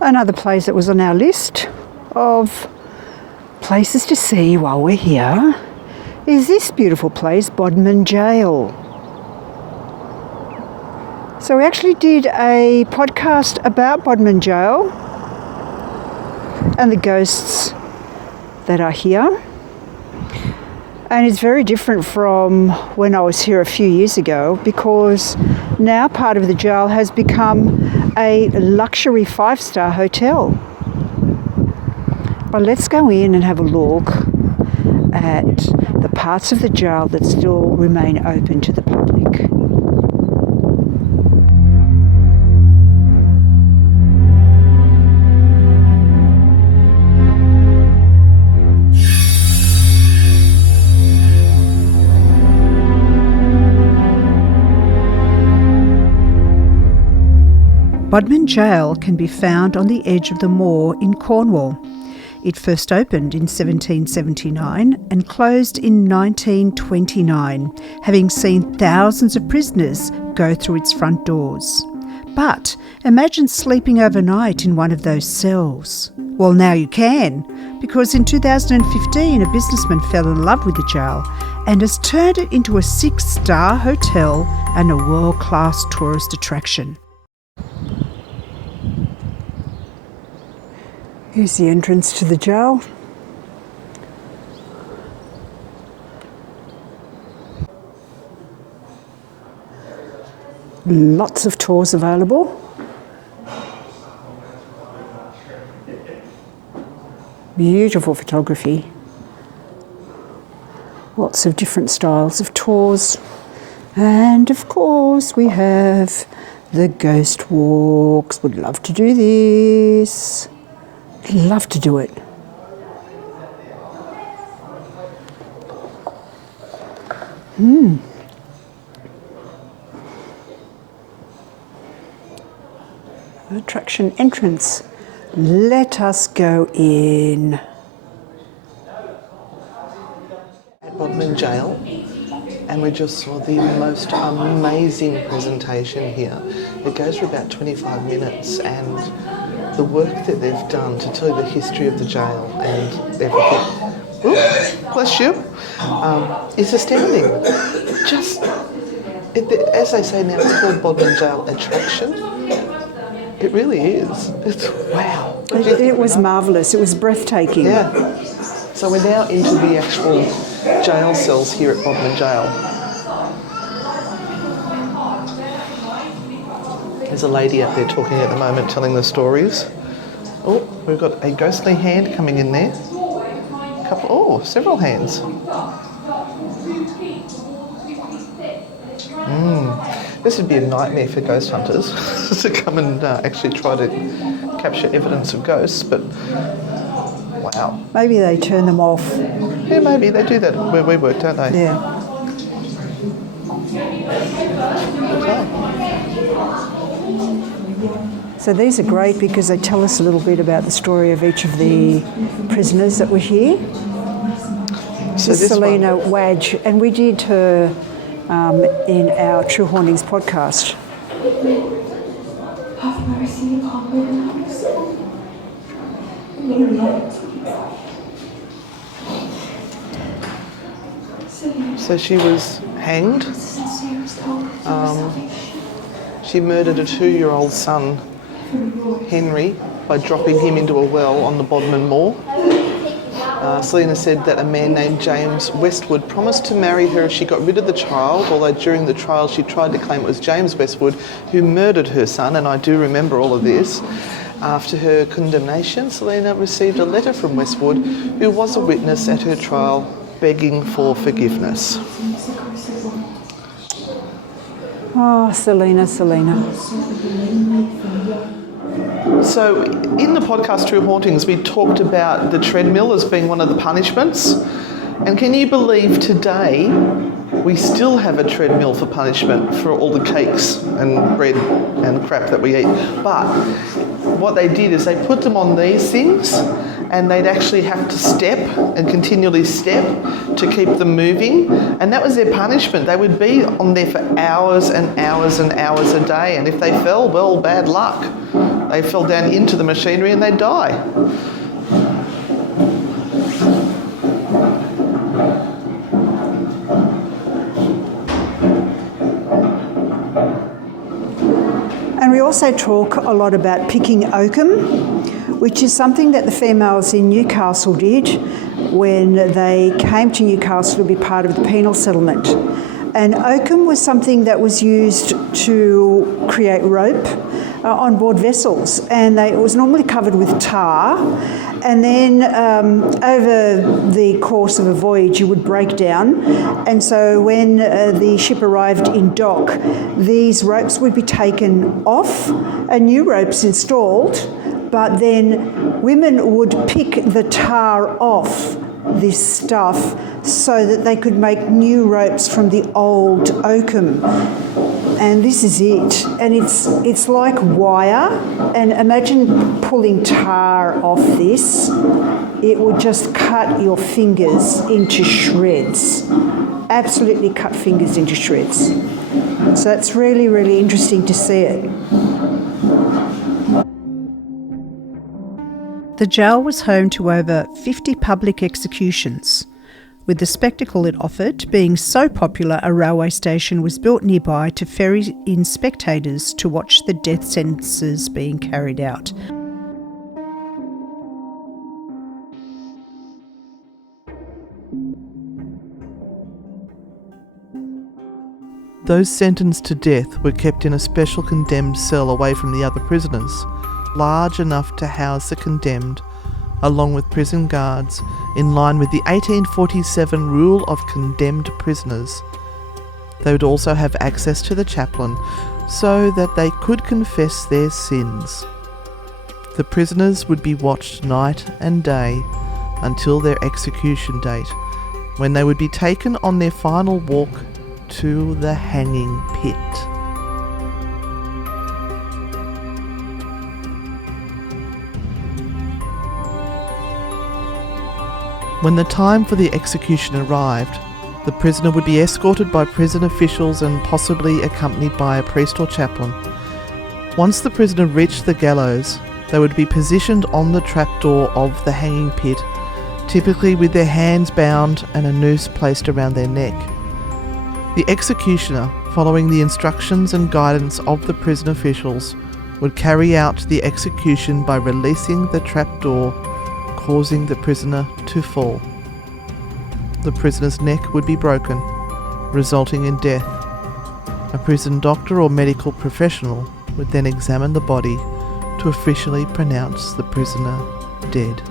Another place that was on our list of places to see while we're here is this beautiful place, Bodmin Gaol. So we actually did a podcast about Bodmin Gaol and the ghosts that are here. And it's very different from when I was here a few years ago, because now part of the jail has become a luxury 5-star hotel. But let's go in and have a look at the parts of the jail that still remain open to the public. Bodmin Gaol can be found on the edge of the moor in Cornwall. It first opened in 1779 and closed in 1929, having seen thousands of prisoners go through its front doors. But imagine sleeping overnight in one of those cells. Well, now you can, because in 2015 a businessman fell in love with the jail and has turned it into a 6-star hotel and a world-class tourist attraction. Here's the entrance to the jail. Lots of tours available. Beautiful photography. Lots of different styles of tours. And of course we have the ghost walks. Would love to do this. Love to do it. Attraction entrance. Let us go in. At Bodmin Gaol, and we just saw the most amazing presentation here. It goes for about 25 minutes, and the work that they've done to tell you the history of the jail and everything, bless you, is astounding. As they say now, it's called Bodmin Gaol Attraction. It really is. It's wow. It was marvellous. It was breathtaking. Yeah. So we're now into the actual jail cells here at Bodmin Gaol. There's a lady up there talking at the moment, telling the stories. Oh, we've got a ghostly hand coming in there. Several hands. This would be a nightmare for ghost hunters to come and actually try to capture evidence of ghosts, but wow. Maybe they turn them off. Yeah, maybe. They do that where we work, don't they? Yeah. So these are great because they tell us a little bit about the story of each of the prisoners that were here. So this is Selena Wadge, and we did her in our True Hauntings podcast. Have mercy upon my soul. So she was hanged. She murdered a 2-year-old son, Henry, by dropping him into a well on the Bodmin Moor. Selena said that a man named James Westwood promised to marry her if she got rid of the child, although during the trial she tried to claim it was James Westwood who murdered her son, and I do remember all of this. After her condemnation, Selena received a letter from Westwood, who was a witness at her trial, begging for forgiveness. Oh, Selena. So in the podcast True Hauntings, we talked about the treadmill as being one of the punishments. And can you believe today we still have a treadmill for punishment for all the cakes and bread and crap that we eat? But what they did is they put them on these things, and they'd actually have to step and continually step to keep them moving. And that was their punishment. They would be on there for hours and hours and hours a day. And if they fell, well, bad luck. They fell down into the machinery and they die. And we also talk a lot about picking oakum, which is something that the females in Newcastle did when they came to Newcastle to be part of the penal settlement. And oakum was something that was used to create rope on board vessels, and it was normally covered with tar, and then over the course of a voyage you would break down, and so when the ship arrived in dock, these ropes would be taken off and new ropes installed, but then women would pick the tar off this stuff so that they could make new ropes from the old oakum. And this is it. And it's like wire. And imagine pulling tar off this. It would just cut your fingers into shreds. Absolutely cut fingers into shreds. So it's really, really interesting to see it. The jail was home to over 50 public executions, with the spectacle it offered being so popular a railway station was built nearby to ferry in spectators to watch the death sentences being carried out. Those sentenced to death were kept in a special condemned cell away from the other prisoners, large enough to house the condemned, along with prison guards, in line with the 1847 rule of condemned prisoners. They would also have access to the chaplain so that they could confess their sins. The prisoners would be watched night and day until their execution date, when they would be taken on their final walk to the hanging pit. When the time for the execution arrived, the prisoner would be escorted by prison officials and possibly accompanied by a priest or chaplain. Once the prisoner reached the gallows, they would be positioned on the trapdoor of the hanging pit, typically with their hands bound and a noose placed around their neck. The executioner, following the instructions and guidance of the prison officials, would carry out the execution by releasing the trapdoor, causing the prisoner to fall. The prisoner's neck would be broken, resulting in death. A prison doctor or medical professional would then examine the body to officially pronounce the prisoner dead.